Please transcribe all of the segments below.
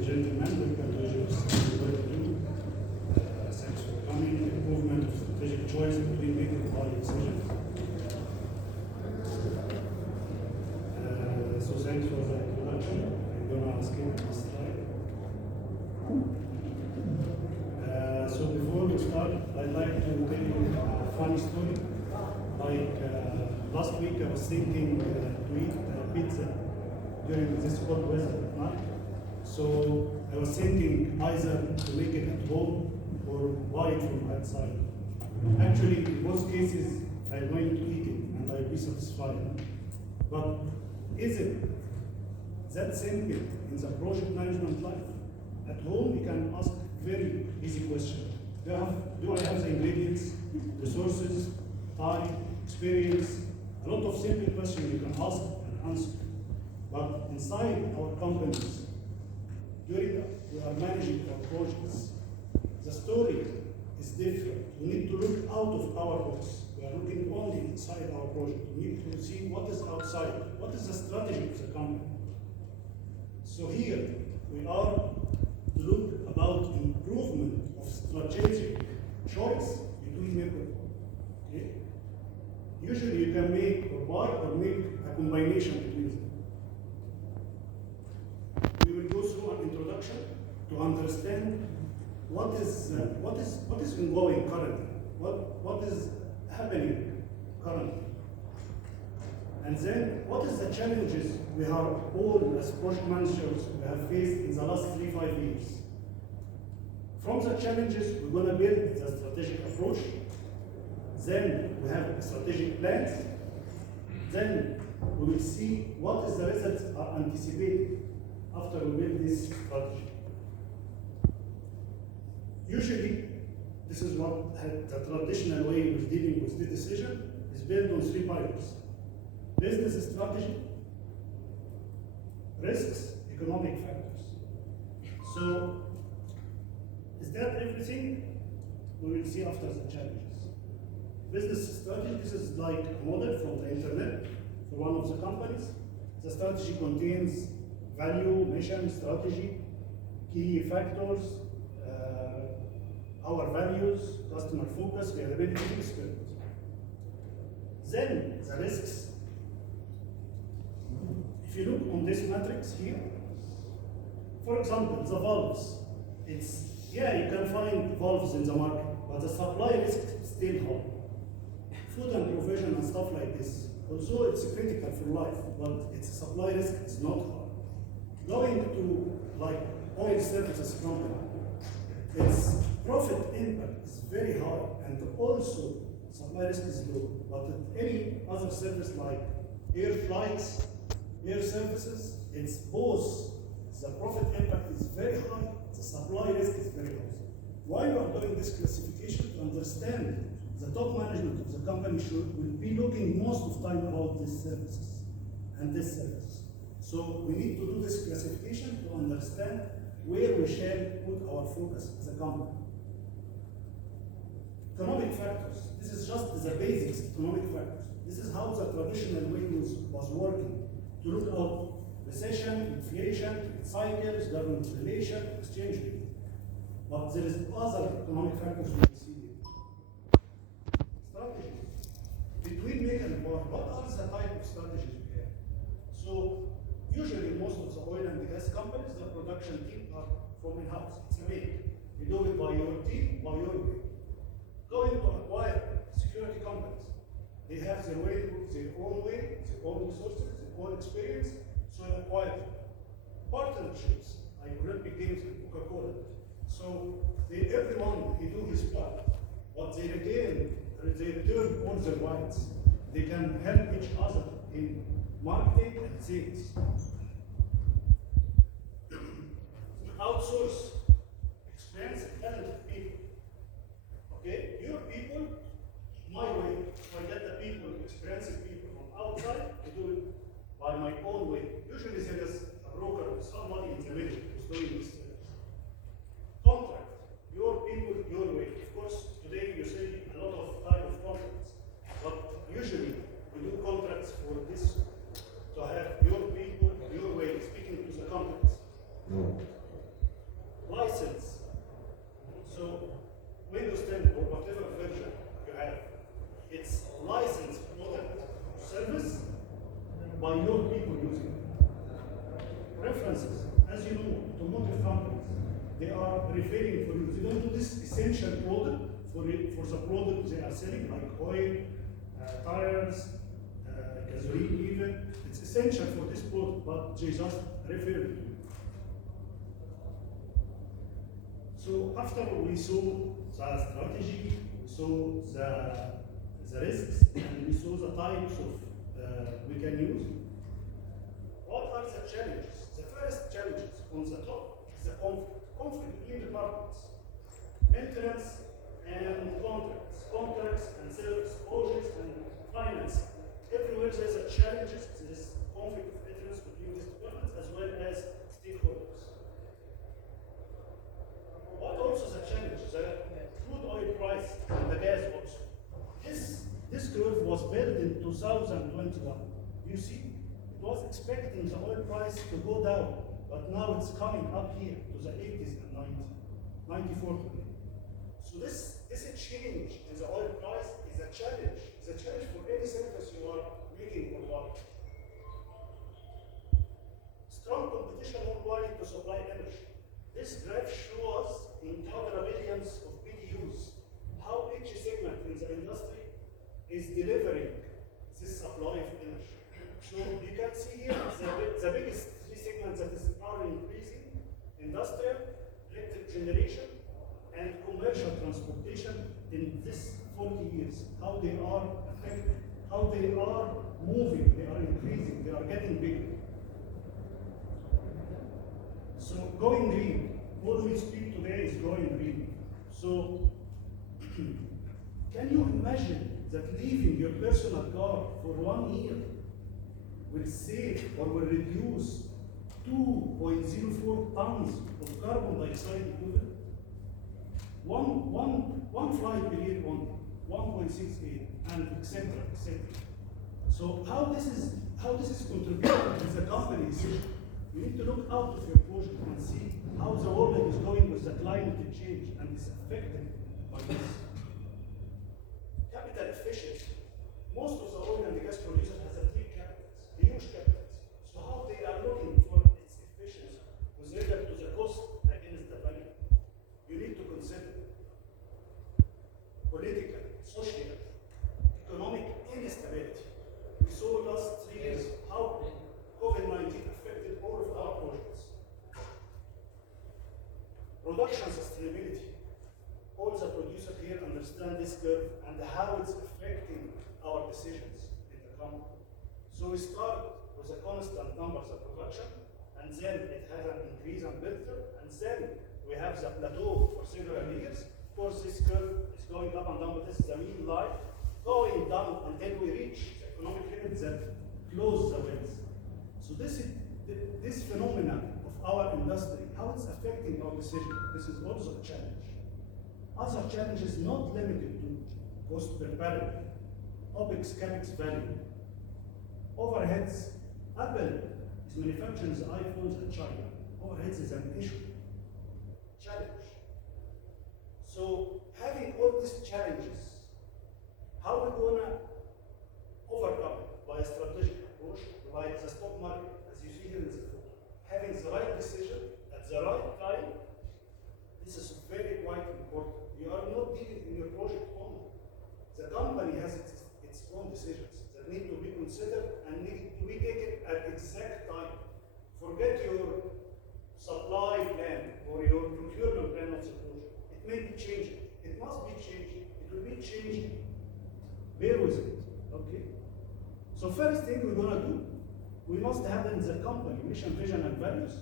and gentlemen, welcome to EGYPS 2022. Thanks for coming. Improvement of strategic choice between making hard decisions. So thanks for the introduction. I'm going to skip this slide. So before we start, I'd like to tell you a funny story. Last week I was thinking to eat pizza during this cold weather at night. So I was thinking either to make it at home or buy it from outside. Actually, in both cases, I'm going to eat it and I'll be satisfied. But is it that simple in the project management life? At home, you can ask very easy question. Do I have the ingredients, resources, time, experience? A lot of simple questions you can ask and answer. But inside our companies, during we are managing our projects, the story is different. We need to look out of our box. We are looking only inside our project. We need to see what is outside. What is the strategy of the company? So here we are to look about improvement of strategic choice between members. Okay? Usually you can make or buy or make a combination between them. We will go through an introduction to understand what is ongoing currently, what is happening currently, and then what is the challenges we have all as project managers we have faced in the last 3-5 years. From the challenges, we're going to build the strategic approach. Then we have strategic plans. Then we will see what is the results are anticipated after we build this strategy. Usually, this is what the traditional way of dealing with the decision is built on 3 pillars: business strategy, risks, economic factors. So, is that everything? We will see after the challenges. Business strategy, this is like a model from the internet for one of the companies. The strategy contains value, mission, strategy, key factors, our values, customer focus, reliability, experience. Then the risks. If you look on this matrix here, for example, the valves. You can find valves in the market, but the supply risk is still high. Food and provision and stuff like this. Also, it's critical for life, but its supply risk is not high. Going to like oil services company, its profit impact is very high, and also supply risk is low. But at any other service like air flights, air services, it's both the profit impact is very high, the supply risk is very low. Why we are doing this classification? To understand the top management of the company will be looking most of the time about these services and this service. So we need to do this classification to understand where we shall put our focus as a company. Economic factors. This is just the basics, economic factors. This is how the traditional way was working. To look at recession, inflation, cycles, government relation, exchange rate. But there is other economic factors we see here. Strategies. Between make and buy, what are the type of strategies we have? So usually most of the oil and gas companies, the production team are from in-house. It's a make. You do it by your team, by your way. Going to acquire security companies. They have their own way, their own resources, their own experience, so you acquire them. Partnerships, like Olympic Games and Coca-Cola. So everyone do his part, but they return all their rights. They can help each other in marketing and sales. Outsource expensive talented people. Okay, your people, my way. If I get the people, expensive people from outside, I do it by my own way. Usually there is a broker or somebody in the middle who's doing this. Contract, your people, your way. Of course, today you see a lot of type of contracts, but usually we do contracts for this, to have your people, your way, speaking to the contracts. by your people using it. References, as you know, automotive companies, they are referring for you. They don't do this essential product for the product they are selling, like oil, tires, gasoline even. It's essential for this product, but they just refer to you. So after we saw the strategy, we saw the risks, and we saw the types of we can use. What are the challenges? The first challenges on the top is the conflict between departments, maintenance and contracts and service projects and finance. Everywhere there's a challenge, there's conflict of interest between these departments as well as stakeholders. What also the challenge? The crude oil price and the gas also. This curve was built in 2021. You see, it was expecting the oil price to go down, but now it's coming up here to the 80s and 90s, 94 today. So this change in the oil price is a challenge. It's a challenge for any service you are making worldwide. Strong competition worldwide to supply energy. This graph shows in total billions of BDUs how each segment in the industry is delivering this supply of energy. So you can see here the biggest three segments that are increasing: industrial, electric generation, and commercial transportation in this 40 years. How they are affected, how they are moving, they are increasing, they are getting bigger. So going green, all we speak today is going green. So can you imagine that leaving your personal car for 1 year will save or will reduce 2.04 tons of carbon dioxide equivalent? One flight per year only, 1.68, and etc. etc. So how this is contributing to the company decision? You need to look out of your project and see how the world is going with the climate change and is affected by this. Capital efficiency. Most of the oil and gas producers has a big capitals, huge capitals. So how they are looking for its efficiency with regard to the cost against the value. You need to consider political, social, economic instability. We saw last 3 years how COVID-19 affected all of our projects. Production sustainability. All the producers here understand this curve and how it's affecting our decisions in the company. So we start with a constant numbers of production, and then it has an increase and build up, and then we have the plateau for several years. Of course, this curve is going up and down, but this is the mean line, going down until we reach the economic limit that close the wells. So this phenomenon of our industry, how it's affecting our decision, this is also a challenge. Other challenges not limited to cost per barrel, OPEX, CAPEX value, overheads. Apple is manufacturing the iPhones in China. Overheads is an issue, challenge. So having all these challenges, how are we gonna overcome it? By a strategic approach, like the stock market, as you see here in the photo. Having the right decision at the right time, this is very quite important. You are not dealing in your project only. The company has its own decisions that need to be considered and need to be taken at exact time. Forget your supply plan or your procurement plan of the project. It may be changing. It must be changing. It will be changing. Bear with it. Okay? So first thing we're gonna do, we must have in the company mission, vision, and values.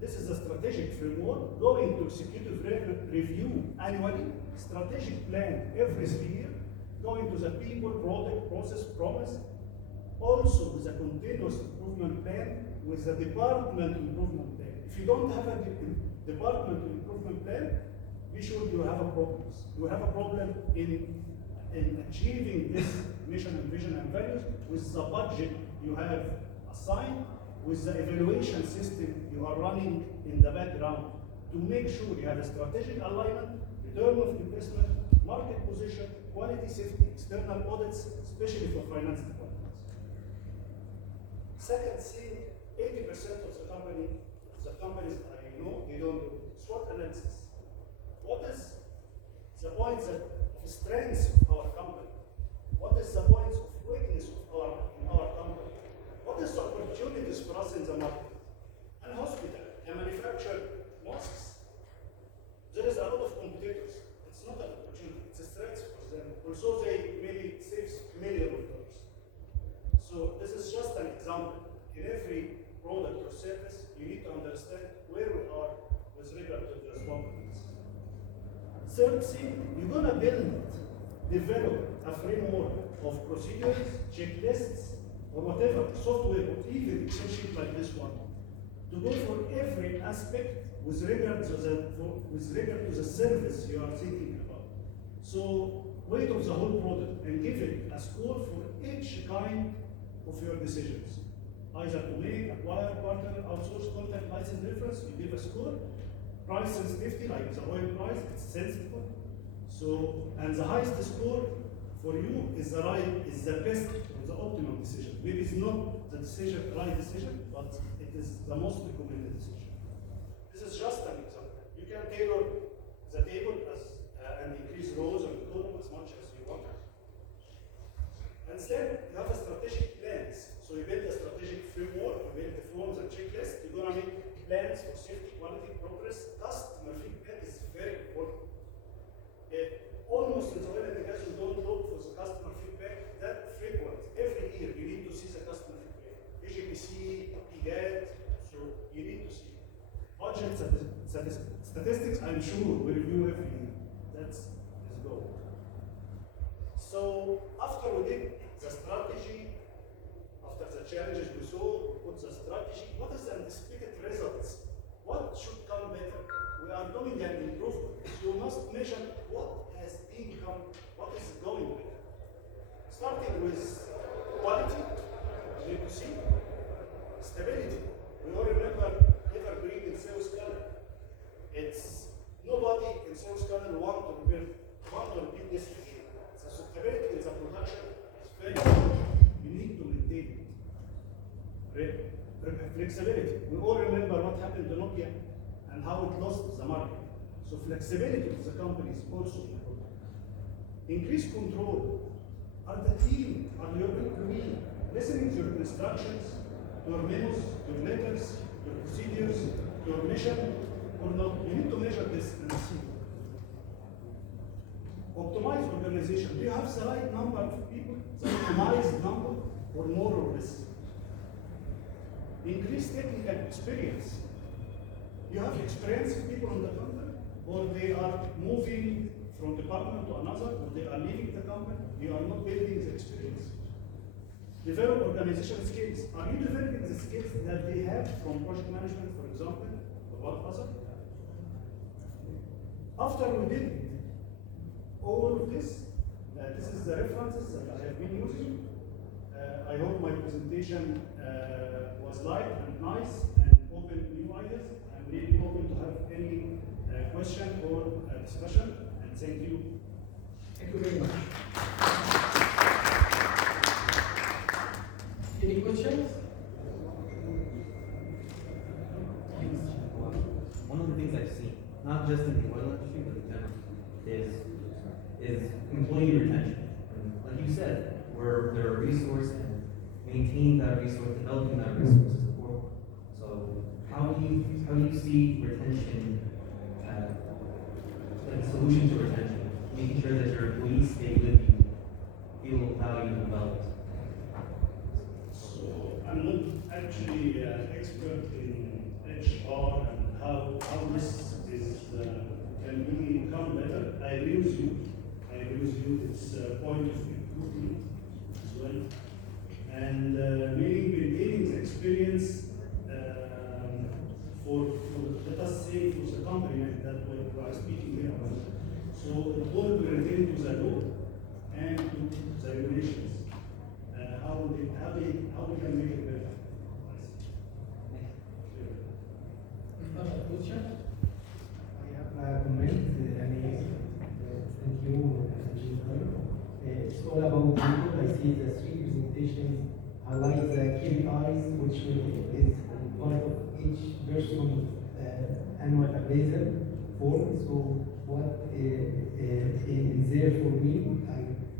This is a strategic framework, going to executive review annually, strategic plan every 3 years, going to the people, product, process, promise, also with a continuous improvement plan, with the department improvement plan. If you don't have a department improvement plan, be sure you have a problem. You have a problem in achieving this mission and vision and values with the budget you have assigned, with the evaluation system you are running in the background to make sure you have a strategic alignment, return of investment, market position, quality, safety, external audits, especially for finance departments. Second thing, 80% of the companies I know, they don't do SWOT analysis. What is the points of strengths of our company? What is the points of weakness in our company? What is the opportunities for us in the market? And hospital, they manufacture masks. There is a lot of competitors. It's not an opportunity, it's a strength for them. Also, they maybe saves millions of dollars. So this is just an example. In every product or service, you need to understand where we are with regard to the responsibilities. Third thing, you're gonna develop a framework of procedures, checklists, or whatever, software, or even Excel sheet like this one, to go for every aspect with regard to the service you are thinking about. So weight of the whole product and give it a score for each kind of your decisions. Either to make, acquire, partner, outsource, contact, license reference, you give a score. Price sensitivity, like the oil price, it's sensitive. So, and the highest score for you is the best or the optimum decision. Maybe it's not the right decision, but it is the most recommended decision. This is just an example. You can tailor the table and increase rows and columns as much as you want. And then you have a strategic plans. So you build a strategic framework, you build the forms and checklists. You're gonna make plans for safety, quality, progress. Customer feedback is very important. Almost in the oil and gas, you don't look for the customer feedback that frequent. Every year, you need to see the customer feedback. EGYPS, EGYPS, so you need to see. Budget statistics, I'm sure, we review every year. That's his goal. So after we did the strategy, after the challenges we saw, we put the strategy, what is the anticipated results? What should come better? We are doing an improvement. You must measure what has income, what is going better. Starting with quality, you need to see. Stability. We all remember evergreen in sales color. It's nobody in sales color want to repeat this again. So stability in the production is very important. You need to maintain it. Flexibility. We all remember what happened to Nokia and how it lost the market. So flexibility of the company is also important. Increase control. Are the team, are your employee listening to your instructions, your memos, your letters, your procedures, your mission, or not? You need to measure this and see. Optimize organization. Do you have the right number of people, the optimized number, or more or less? Increase technical experience. You have experienced people in the company, or they are moving from department to another, or they are leaving the company. You are not building the experience. Develop organizational skills. Are you developing the skills that they have from project management, for example, or what other? After we did all of this, this is the references that I have been using. I hope my presentation was light and nice and open new ideas. I'm really open to have any question or discussion, and thank you. Thank you very much. Any questions? One of the things I've seen, not just in the oil industry, but in general, is employee retention. And like you said, they're a resource, and maintaining that resource, developing that resource is important. So how do you see retention, like a solution to retention, making sure that your employees stay with you, feel valued and developed? So I'm not actually an expert in HR and how this is can become better. I agree with you. It's a point of improvement as well. And maintaining the experience for let us say for the company that we are speaking here about. So it all will retain to the law and to the regulations. How we can make it better. Question? I have a comment. Thank you. It's all about people. I see the three presentations highlight the key which is part of each person's annual appraisal form. So what is there for me,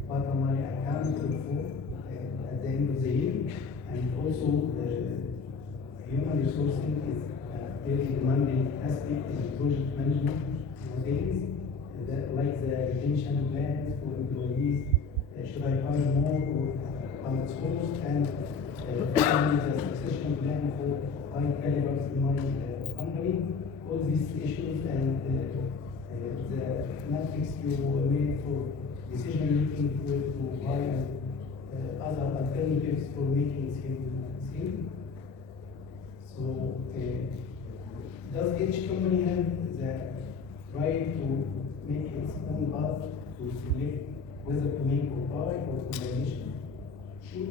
what am I accountable for at the end of the year, and also human resourcing is a very demanding aspect in project management nowadays. Like the retention plans for employees, should I hire more or outsource, and finally the succession plan for high calibers in my company. All these issues and the matrix you made for decision making to buy other alternatives for making things. So does each company have the right to make its own path to select whether to make or buy or combination? Sure.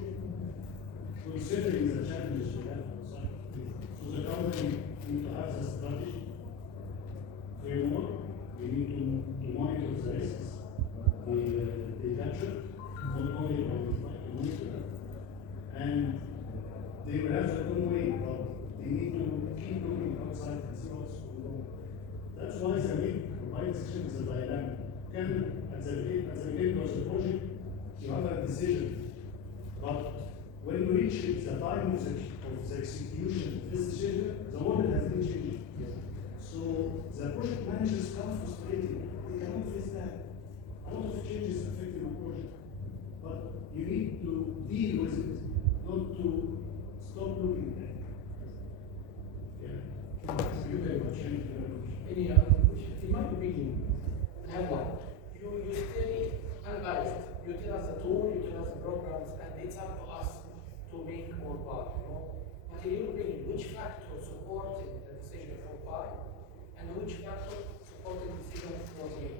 Considering the challenges we have outside, so the company need to have the strategy framework. We need to monitor the risks they capture, not only by monitor, and they will have their own way, but they need to keep looking outside and see what's going on. That's why the buying decision is a dilemma. At the beginning of the project, you have a decision, but when you reach the time of the execution of this decision, the world has been changing. So the project managers become frustrated. They cannot face that. A lot of changes affecting the project, but you need to deal with it, not to stop looking at it. Yeah. Thank you very much. Thank you very much. Any other question? In my opinion, I have one. You stay unbiased. You tell us the tool, you tell us the programs, and it's up to us to make more part, you know. But in your opinion, which factor supported the decision for buy, and which factor supported the decision for make?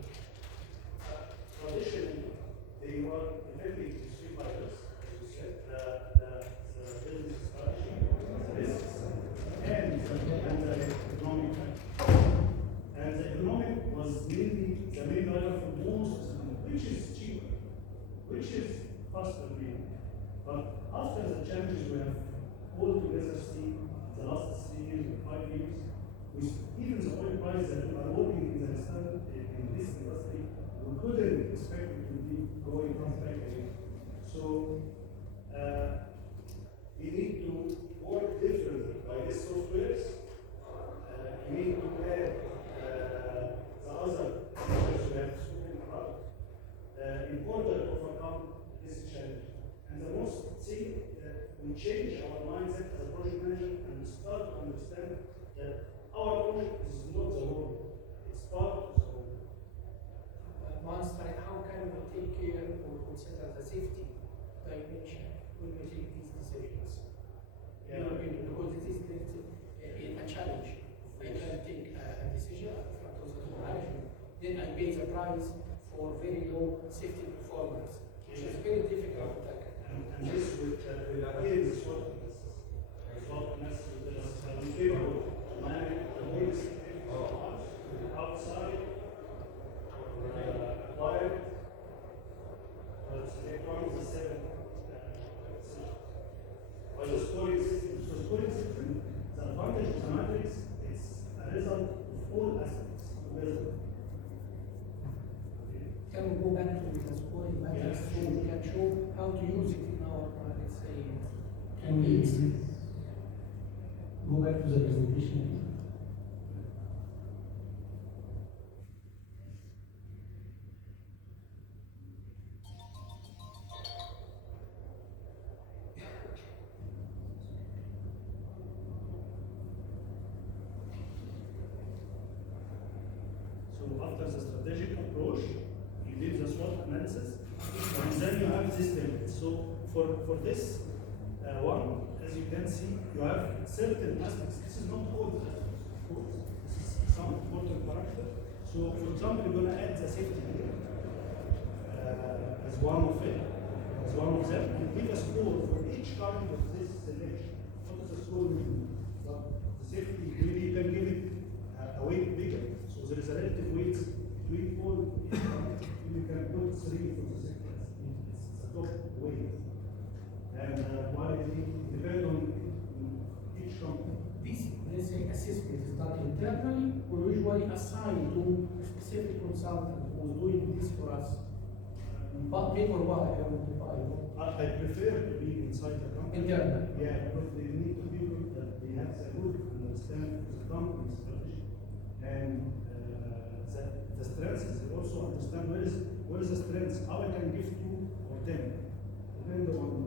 Traditionally, they were depending to three factors, as you said, the business strategy, the risks, and the economic factor. And the economic was mainly the main driver for most of them, which is cheaper, which is faster maybe. But after the challenges we have all together seen the last 3 years or 5 years, with even the oil price that we are working in this industry, we couldn't expect it to be going back again. So we need to work differently by these softwares. We need to add the other features we have spoken about in order to overcome this challenge. And the most thing that we change our mindset as a project manager and we start to understand that our project is not the whole, it's part of the whole. Monster, how can we take care or consider the safety dimension when we take these decisions? Yeah. In your opinion, because it is a challenge. I can take a decision at the front of the management, then I pay the price for very low safety performance, which is very difficult to tackle. And this with again the SWOT analysis. SWOT analysis will tell us how we able to manage the waste outside acquired, but electronics is 7. But the scoring system, the advantage of the matrix is a result of all aspects together. Can we go back to the scoring matrix so we can show how to use it in our, let's say, Can we go back to the presentation? So after the strategic approach, you did the SWOT analysis, and then you have this template. So for this one, as you can see, you have certain aspects. This is not all the aspects, of course. This is some important parameter. So for example, you're going to add the safety here as one of it, as one of them, and give a score for each kind of this selection. What does the score mean? Well, the safety, maybe you can give it a weight bigger. So there is a relative weight between all. You can put 3 for the safety. It's a top weight. And quality depend on company? This, let's say, assessment is done internally or usually assigned to a specific consultant who's doing this for us. But make or buy, I want to buy. I prefer to be inside the company. Internal. Yeah, because they need to be good, that they have a good understanding of the company strategy. And the strengths is also understand where is the strengths, how I can give 2 or 10, depending on